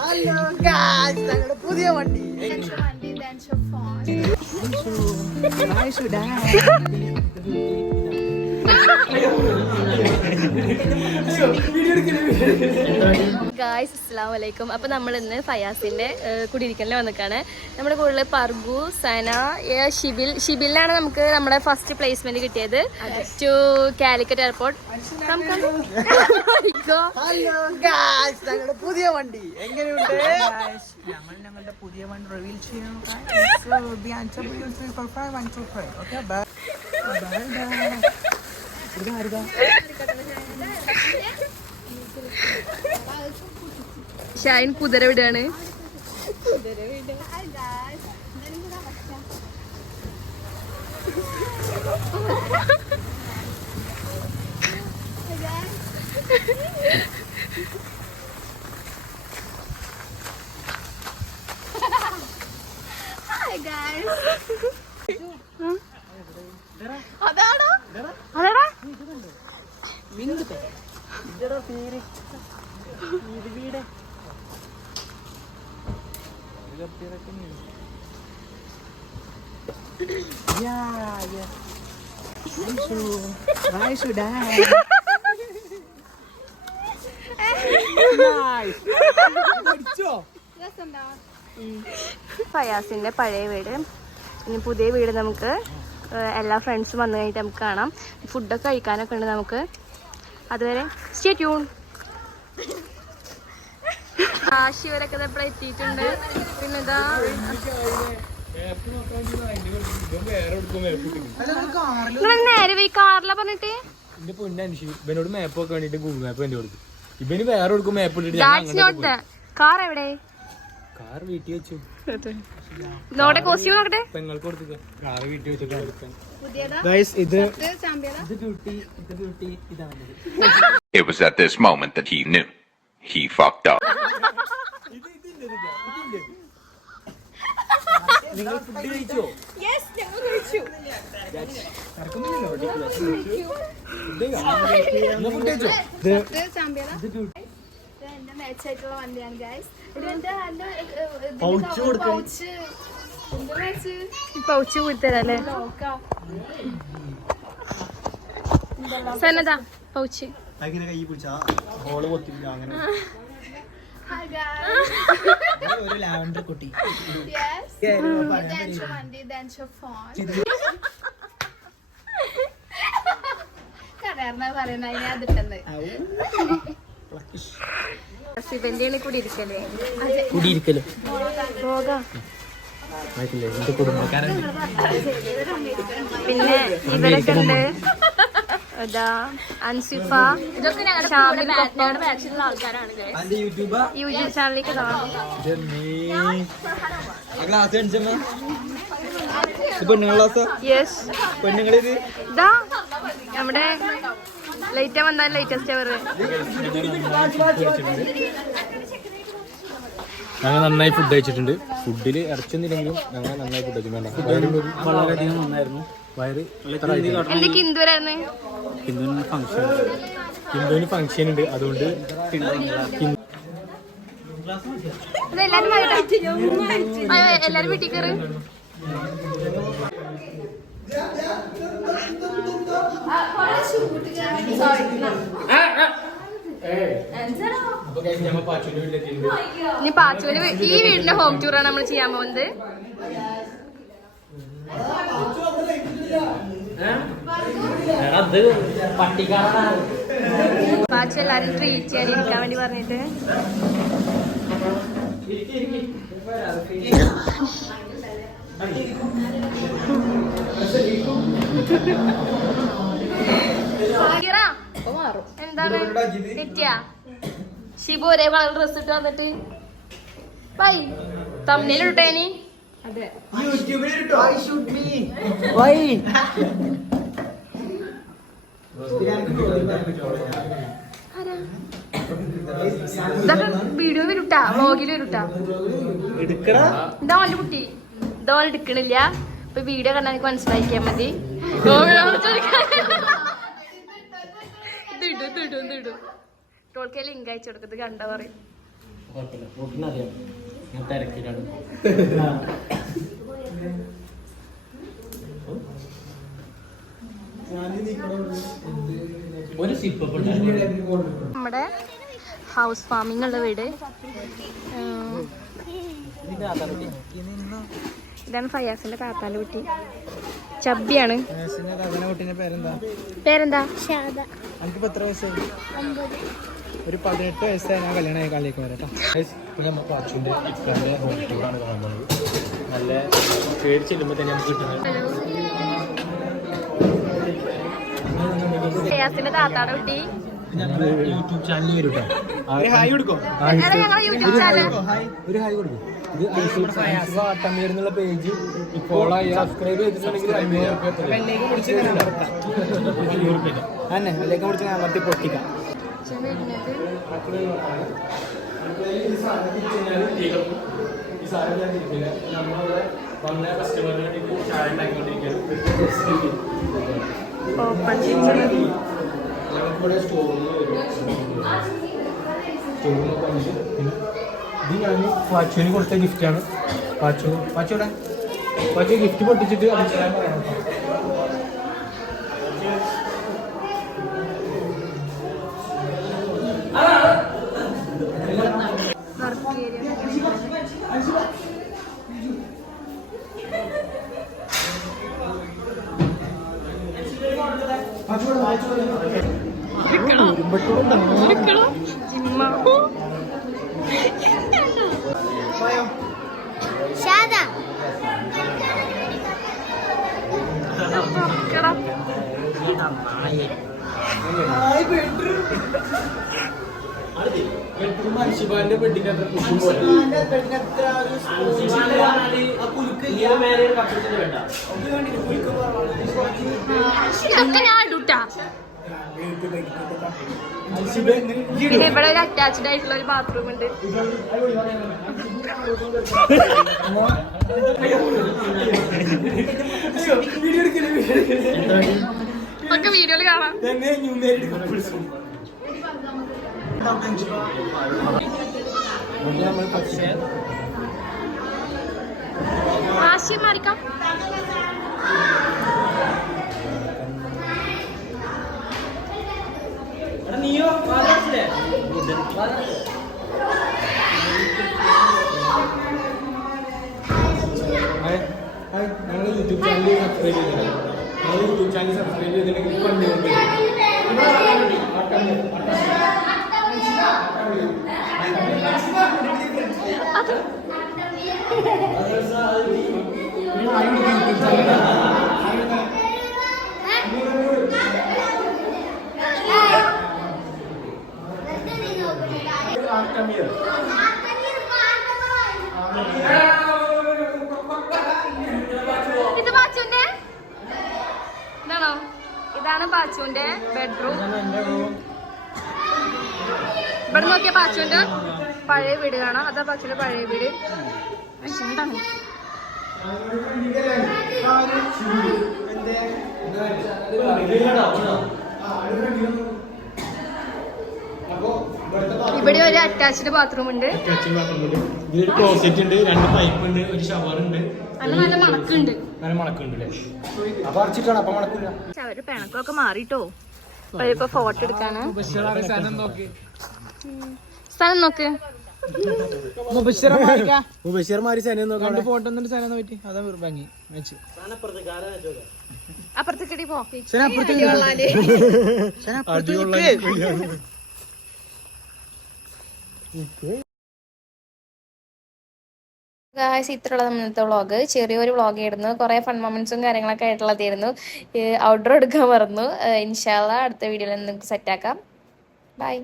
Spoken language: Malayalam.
ഹലോ ഗായ്സ്, ഞങ്ങളുടെ പുതിയ വണ്ടി. ഗായ്സ് അസ്സലാമു അലൈക്കും. അപ്പോൾ നമ്മൾ ഇന്ന് ഫയാസിന്റെ കുടിയിരിക്കലിൽ വന്നിക്കാണ്. നമ്മുടെ കൂടുതൽ പർഗു, സന, ഷിബിലിനാണ് നമുക്ക് നമ്മുടെ ഫസ്റ്റ് പ്ലേസ്മെന്റ് കിട്ടിയത് to Calicut airport. Hello guys, ഞങ്ങളുടെ പുതിയ വണ്ടി എങ്ങനെയുണ്ട്? ഞങ്ങളുടെ പുതിയ വണ്ടി റിവീൽ ചെയ്യണം. ഷൈൻ കുതിര വിടാണ്. അതാണോ അതാടാ ഫയാസിന്റെ പഴയ വീട്. ഇനി പുതിയ വീട് നമുക്ക് എല്ലാ ഫ്രണ്ട്സും വന്നു കഴിഞ്ഞിട്ട് നമുക്ക് കാണാം. ഫുഡൊക്കെ കഴിക്കാനൊക്കെ ഉണ്ട് നമുക്ക്. അതുവരെ സ്റ്റേ ട്യൂൺ. ശിവരൊക്കെ എപ്പോഴും എത്തിയിട്ടുണ്ട്. പിന്നെന്താ നേരെ പോയി കാറില പറഞ്ഞിട്ട് ഇവനോട് മാപ്പ് ഒക്കെ വേണ്ടിട്ട് ഗൂഗിൾ മാപ്പ് വേണ്ടി കൊടുക്കും. ഇവന് വേറെ കൊടുക്കും മാപ്പ് ഇട്ടിട്ട്. കാർ എവിടെ? കാർ വീട്ടിൽ വെച്ചു. നോട്ടെ കോസ്റ്റ്യൂം നോക്കട്ടെ. പെങ്ങൾക്ക് കൊടുത്തില്ല, കാർ വീട്ടിൽ വെച്ചിട്ട്. It was at this moment that he knew he fucked up. നിങ്ങൾ ഫുഡ് കഴിച്ചോ? പൗച്ച് കൊടുത്തരല്ലേ സന്നദ്ധ പൗച്ച്. കൈ പിടിച്ചാ ഹോള് കൊത്തില്ല അങ്ങനെ. ഒരു ലാവൻഡർ കുട്ടി. ശിവന്റെയാണ് കുടിയിരിക്കലേ. കുടിയിരിക്കല് പോകാം. എന്റെ കുടുംബക്കാരൻ. പിന്നെ ഇവരൊക്കെ ഉണ്ട്. ഇതാ അൻസിഫ, ഇതൊക്കെ ഞങ്ങളുടെ ബാച്ചിലുള്ള ആൾക്കാരാണ്. യൂട്യൂബ് ചാനലിലേക്ക് ഇതാ നമ്മുടെ ലൈറ്റ് വന്നാൽ ലേറ്റസ്റ്റ് അവർ. ഞങ്ങൾ നന്നായി ഫുഡ് കഴിച്ചിട്ടുണ്ട്. ഫുഡില് ഇറച്ചൊന്നില്ലെങ്കിലും ഞങ്ങൾ നന്നായി ഫുഡ് കഴിച്ചിട്ടുണ്ട്. വളരെയധികം നന്നായിരുന്നു. വയറ് എന്തൊക്കെ ഹിന്ദുവരായിരുന്നു. ഹിന്ദുവിന് ഫംഗ്ഷൻ ഉണ്ട്, അതുകൊണ്ട് എല്ലാരും വീട്ടിൽ കയറി. ഇനി പാച്ചുവിന് ഈ വീടിന്റെ ഹോം ടൂറാണ് നമ്മൾ ചെയ്യാൻ പോകുന്നത്. പാച്ചു എല്ലാരും ട്രീറ്റ് ചെയ്യാൻ ഇരിക്കാൻ വേണ്ടി പറഞ്ഞിട്ട് എന്താണ് തെറ്റിയാ? ഷിബു ഒരേ കളർ ഡ്രസ് ഇട്ട് വന്നിട്ട് ബൈ തമ്മിലിട്ടേനി. വീഡിയോ വരൂട്ടാ, വ്ളോഗിൽ വരൂട്ടാ. ഇതാ ഓന്റെ കുട്ടി, ഇതാ ഓൻ എടുക്കണില്ല. ഇപ്പൊ വീഡിയോ കണ്ടാൽ എനിക്ക് മനസ്സിലാക്കിയാ മതി. ടോൾക്കെ ലിങ്ക് അയച്ചു കൊടുക്കത് കണ്ട പറയും. കുഴപ്പമില്ല, ഓക്കിനറിയാം ഞാൻ തിരക്കിലാണ്. ഒരു സിപ്പ് നമ്മുടെ ഹൗസ് ഫാമിംഗ് ഉള്ള വീട്. ഇതാണ് ഫയാസിന്റെ താത്താന്റെ കുട്ടി, ചബ്ബിയാണ്. പേരെന്താ? എനിക്കിപ്പോ എത്ര വയസ്സായി? ഒരു 18 വയസ്സായി ഞാൻ കല്യാണം കളിയേക്ക് വരാം. പാച്ചുവിന്റെ ഇക്കാന്റെ ഹോം ടൂറാണ് കാണുന്നത്. നല്ല പേര് ചെല്ലുമ്പോൾ തന്നെ നമുക്ക് കിട്ടുന്നത്. ഫയാസിന്റെ താത്താടെ കുട്ടി. ഞങ്ങളുടെ യൂട്യൂബ് ചാനൽ വരും കേട്ടോ. ഹായ് കൊടുക്കും. ഞങ്ങളുടെ യൂട്യൂബ് ചാനൽ ഒരു ഹായ് കൊടുക്കും. ഇത് ആട്ടമീർ എന്നുള്ള പേജ് ഫോളോ ചെയ്യുക, സബ്സ്ക്രൈബ് ചെയ്തിട്ടുണ്ടെങ്കിൽ 500 തന്നെ അതിലേക്ക് പിടിച്ച് ഞാൻ അമർത്തി പൊട്ടിക്കാം. ഇത് ഞാൻ പാച്ചുവിന് കൊടുത്ത ഗിഫ്റ്റാണ്. പാച്ചു ഗിഫ്റ്റ് പൊട്ടിച്ചിട്ട് അടിച്ചാൽ പറയാം. മനുഷ്യന്റെ പെട്ടിക്കത്ര പിന്നെ ഇവിടെ ഒരു അറ്റാച്ച്ഡ് ആയിട്ടുള്ള ഒരു ബാത്റൂം ഉണ്ട്. ഒക്കെ വീഡിയോയില് കാണാം. ആശയം മാറിക്കാം. ഞങ്ങൾ യൂട്യൂബ് ചാനൽ സബ്സ്ക്രൈബ് ചെയ്തിട്ടുണ്ടെങ്കിൽ ഇത് പാച്ചുവിന്റെ ഇതാണോ? ഇതാണ് പാച്ചുവിന്റെ ബെഡ്റൂം. ഇവിടെ നോക്കിയ പാച്ചുവിന്റെ പഴയ വീട് കാണാം. അതാ പാച്ചുവിന്റെ പഴയ വീട്. എന്താണ് ഇവിടെ ഒരു അറ്റാച്ച്ഡ് ബാത്റൂം ഉണ്ട്. ഇതിലൊരു ക്ലോസറ്റ് ഉണ്ട്, 2 പൈപ്പ് ഉണ്ട്, ഒരു ഷവർ ഉണ്ട്. നല്ല മണക്കുണ്ട്. നല്ല മണക്കുണ്ട്. അപ്പൊ അടച്ചിട്ടാണ്, അപ്പൊ മണക്കില്ല. അവര് പിണക്കൊക്കെ മാറിട്ടോ. ഇപ്പൊ ഫോട്ടോ എടുക്കാണ്. സ്ഥലം നോക്ക്. മുബശ്ശിർമാര് സേന നോക്കാം. ഫോട്ടോ സേന പറ്റി അതാ ഭംഗി. അപ്പുറത്തേക്കടി പോ. ഗായ്സ്, ഇത്രയുള്ള ഇന്നത്തെ വ്ളോഗ്. ചെറിയൊരു വ്ളോഗ് ആയിരുന്നു. കുറേ ഫൺ മൊമെന്റ്സും കാര്യങ്ങളൊക്കെ ആയിട്ടുള്ളതായിരുന്നു. ഔട്ട്ഡോർ എടുക്കാൻ മറന്നു. ഇൻഷാ അള്ളാ അടുത്ത വീഡിയോയിൽ നിങ്ങൾക്ക് സെറ്റാക്കാം. ബൈ.